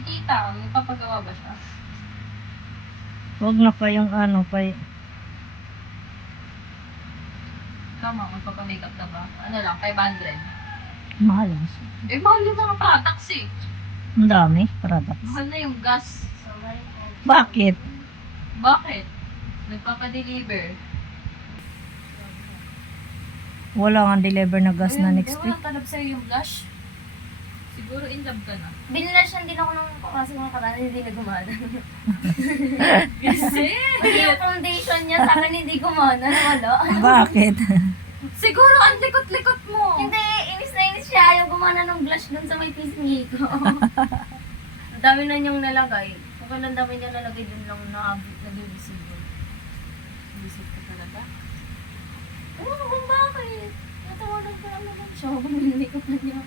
Si tita, may papagawa ba siya? Huwag na pa yung ano pa. Tama, magpapamakeup ka ba? Ano lang, 500. Mahal. Eh, mahal yung mga products eh. Ang dami. Products. Mahal na yung gas. Bakit? Bakit? Nagpapadeliver. Wala nga deliver na gas na next Wala week. talab sa'yo yung blush. Siguro in love ka na. Binlashan din ako ng kapasok ng katawan, hindi na gumana. Kasi? Pati yung foundation niya sa akin hindi gumana, wala. Bakit? Siguro ang likot-likot mo. Hindi, inis na inis siya. Ayaw gumana ng blush dun sa may pisngi ko. Ang dami na niyang nalagay. Kung ang dami niya nalagay dun lang nag-visible. Busog ka talaga. Ano kung bakit? Natawanan ko lang naman siya. Hindi ko pa niya.